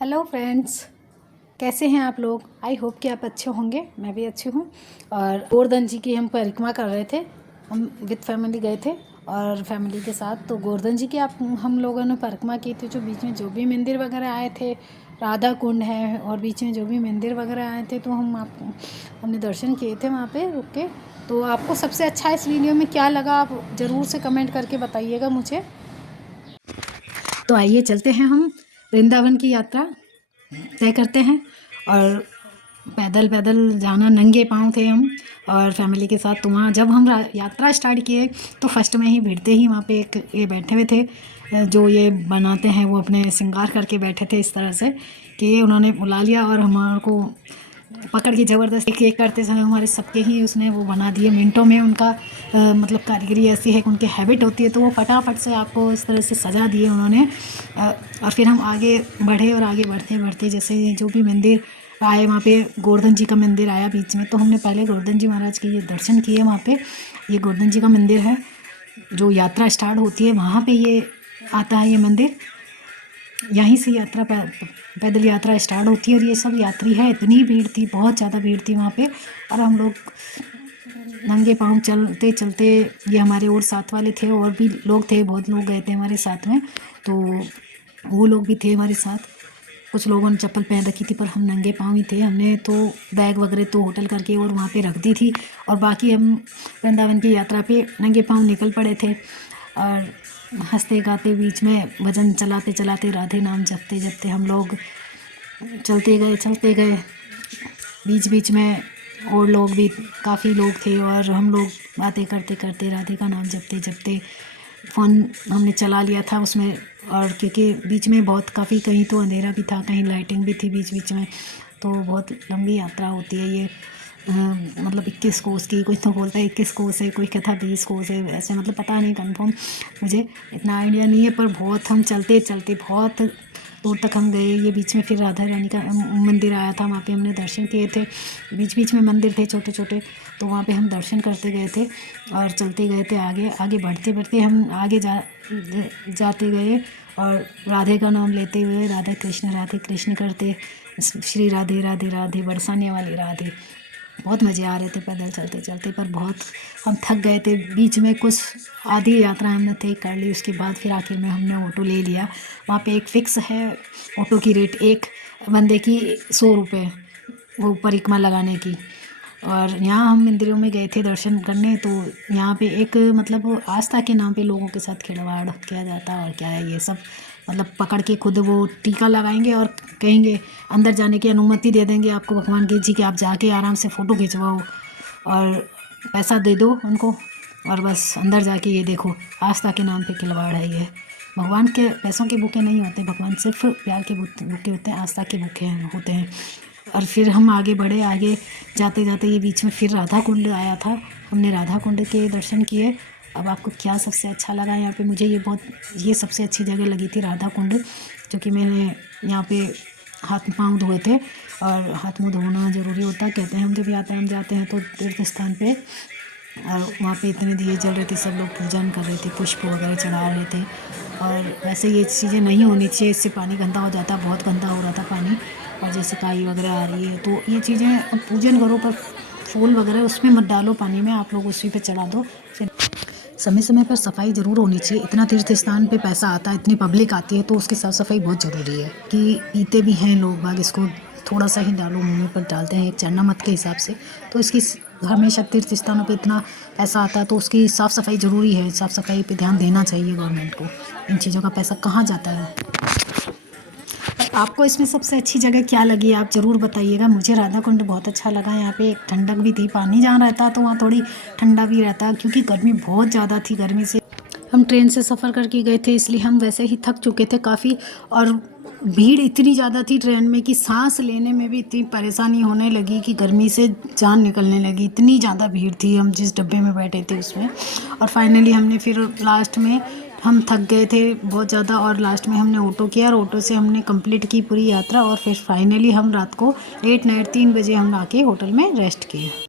Hello friends, कैसे हैं आप लोग। आई होप कि आप अच्छे होंगे। मैं भी अच्छी हूँ। और गोवर्धन जी की हम परिक्रमा कर रहे थे। हम विद फैमिली गए थे और फैमिली के साथ। तो गोवर्धन जी की हम लोगों ने परिक्रमा की थी। जो बीच में जो भी मंदिर वगैरह आए थे, राधा कुंड है और बीच में जो भी मंदिर वगैरह आए थे, तो हमने दर्शन किए थे वहाँ पे रुक के। तो आपको सबसे अच्छा इस वीडियो में क्या लगा, आप ज़रूर से कमेंट करके बताइएगा मुझे। तो आइए चलते हैं हम वृंदावन की यात्रा तय करते हैं। और पैदल पैदल जाना, नंगे पाँव थे हम और फैमिली के साथ। तो वहाँ जब हम यात्रा स्टार्ट किए तो फर्स्ट में ही भिड़ते ही वहाँ पे एक ये बैठे हुए थे जो ये बनाते हैं, वो अपने श्रृंगार करके बैठे थे इस तरह से कि उन्होंने बुला लिया और हमारे को पकड़ के ज़बरदस्ती एक करते समय हमारे सबके ही उसने वो बना दिए मिनटों में। उनका मतलब कारीगरी ऐसी है कि उनकी हैबिट होती है, तो वो फटाफट से आपको इस तरह से सजा दिए उन्होंने। और फिर हम आगे बढ़े और आगे बढ़ते बढ़ते जैसे जो भी मंदिर आए, वहाँ पे गोवर्धन जी का मंदिर आया बीच में। तो हमने पहले गोवर्धन जी महाराज के ये दर्शन किए वहाँ पे। ये गोवर्धन जी का मंदिर है, जो यात्रा स्टार्ट होती है वहाँ पे ये आता है ये मंदिर। यहीं से यात्रा पैदल यात्रा स्टार्ट होती है। और ये सब यात्री है, इतनी भीड़ थी, बहुत ज़्यादा भीड़ थी वहाँ पे। और हम लोग नंगे पाँव चलते चलते, ये हमारे और साथ वाले थे, और भी लोग थे, बहुत लोग गए थे हमारे साथ में। तो वो लोग भी थे हमारे साथ। कुछ लोगों ने चप्पल पहन रखी थी पर हम नंगे पाँव ही थे। हमने तो बैग वगैरह तो होटल करके और वहाँ पे रख दी थी, और बाकी हम वृंदावन की यात्रा पे नंगे पाँव निकल पड़े थे। और हंसते गाते बीच में भजन चलाते चलाते, राधे नाम जपते जपते हम लोग चलते गए। बीच बीच में और लोग भी, काफ़ी लोग थे, और हम लोग बातें करते करते, राधे का नाम जपते जपते, फ़ोन हमने चला लिया था उसमें। और क्योंकि बीच में बहुत काफ़ी, कहीं तो अंधेरा भी था, कहीं लाइटिंग भी थी बीच बीच में। तो बहुत लंबी यात्रा होती है ये। मतलब 21 कोस की, कोई तो बोलता है 21 कोस है, कोई कहता 20 कोस है, ऐसे मतलब पता नहीं कंफर्म, मुझे इतना आइडिया नहीं है। पर बहुत हम चलते चलते बहुत दूर तक हम गए। ये बीच में फिर राधा रानी का मंदिर आया था, वहाँ पे हमने दर्शन किए थे। बीच बीच में मंदिर थे छोटे छोटे, तो वहाँ पे हम दर्शन करते गए थे और चलते गए थे। आगे आगे बढ़ते बढ़ते हम आगे जाते गए, और राधे का नाम लेते हुए राधे कृष्ण करते, श्री राधे राधे राधे, बरसाने वाली राधे। बहुत मज़े आ रहे थे पैदल चलते चलते, पर बहुत हम थक गए थे। बीच में कुछ आधी यात्रा हमने तय कर ली, उसके बाद फिर आखिर में हमने ऑटो ले लिया। वहाँ पे एक फ़िक्स है ऑटो की रेट, एक बंदे की 100 रुपये वो परिक्रमा लगाने की। और यहाँ हम मंदिरों में गए थे दर्शन करने, तो यहाँ पे एक मतलब आस्था के नाम पे लोगों के साथ खिलवाड़ किया जाता है। और क्या है ये सब, मतलब पकड़ के खुद वो टीका लगाएंगे और कहेंगे, अंदर जाने की अनुमति दे देंगे आपको भगवान की जी, कि आप जाके आराम से फ़ोटो खिंचवाओ और पैसा दे दो उनको, और बस अंदर जाके ये देखो। आस्था के नाम पे खिलवाड़ है ये। भगवान के पैसों के भूखे नहीं होते, भगवान सिर्फ प्यार के भूखे होते हैं, आस्था के भूखे होते हैं। और फिर हम आगे बढ़े, आगे जाते जाते ये बीच में फिर राधा कुंड आया था। हमने राधा कुंड के दर्शन किए। अब आपको क्या सबसे अच्छा लगा यहाँ पे, मुझे ये सबसे अच्छी जगह लगी थी राधा कुंड, जो कि मैंने यहाँ पे हाथ पाँव धोए थे। और हाथ मुँह धोना ज़रूरी होता है, कहते हैं हम जब यात्रा में जाते हैं तो तीर्थ स्थान पे। और वहाँ पे इतने दिए जल रहे थे, सब लोग पूजन कर रहे थे, पुष्प वगैरह चढ़ा रहे थे। और वैसे ये चीज़ें नहीं होनी चाहिए, इससे पानी गंदा हो जाता, बहुत गंदा हो रहा था पानी। और जैसे काई वगैरह आ रही है, तो ये चीज़ें अब पूजन करो, पर फूल वगैरह उसमें मत डालो पानी में, आप लोग उसी पे चढ़ा दो। फिर समय समय पर सफाई ज़रूर होनी चाहिए। इतना तीर्थ स्थान पे पैसा आता है, इतनी पब्लिक आती है, तो उसकी साफ़ सफाई बहुत ज़रूरी है। कि पीते भी हैं लोग बाग, इसको थोड़ा सा ही डालो, मुँह में पर डालते हैं एक चरना मत के हिसाब से। तो इसकी हमेशा तीर्थ स्थानों पे इतना पैसा आता है, तो उसकी साफ़ सफाई ज़रूरी है। साफ़ सफाई पे ध्यान देना चाहिए गवर्नमेंट को। इन चीज़ों का पैसा कहाँ जाता है। आपको इसमें सबसे अच्छी जगह क्या लगी, आप ज़रूर बताइएगा। मुझे राधा कुंड बहुत अच्छा लगा। यहाँ पे एक ठंडक भी थी, पानी जहाँ रहता तो वहाँ थोड़ी ठंडा भी रहता, क्योंकि गर्मी बहुत ज़्यादा थी। गर्मी से हम ट्रेन से सफ़र करके गए थे, इसलिए हम वैसे ही थक चुके थे काफ़ी। और भीड़ इतनी ज़्यादा थी ट्रेन में कि सांस लेने में भी इतनी परेशानी होने लगी कि गर्मी से जान निकलने लगी, इतनी ज़्यादा भीड़ थी हम जिस डब्बे में बैठे थे उसमें। और फाइनली हमने फिर लास्ट में, हम थक गए थे बहुत ज़्यादा, और लास्ट में हमने ऑटो किया, और ऑटो से हमने कंप्लीट की पूरी यात्रा। और फिर फाइनली हम रात को लेट नाइट 3 बजे हम आके होटल में रेस्ट किए।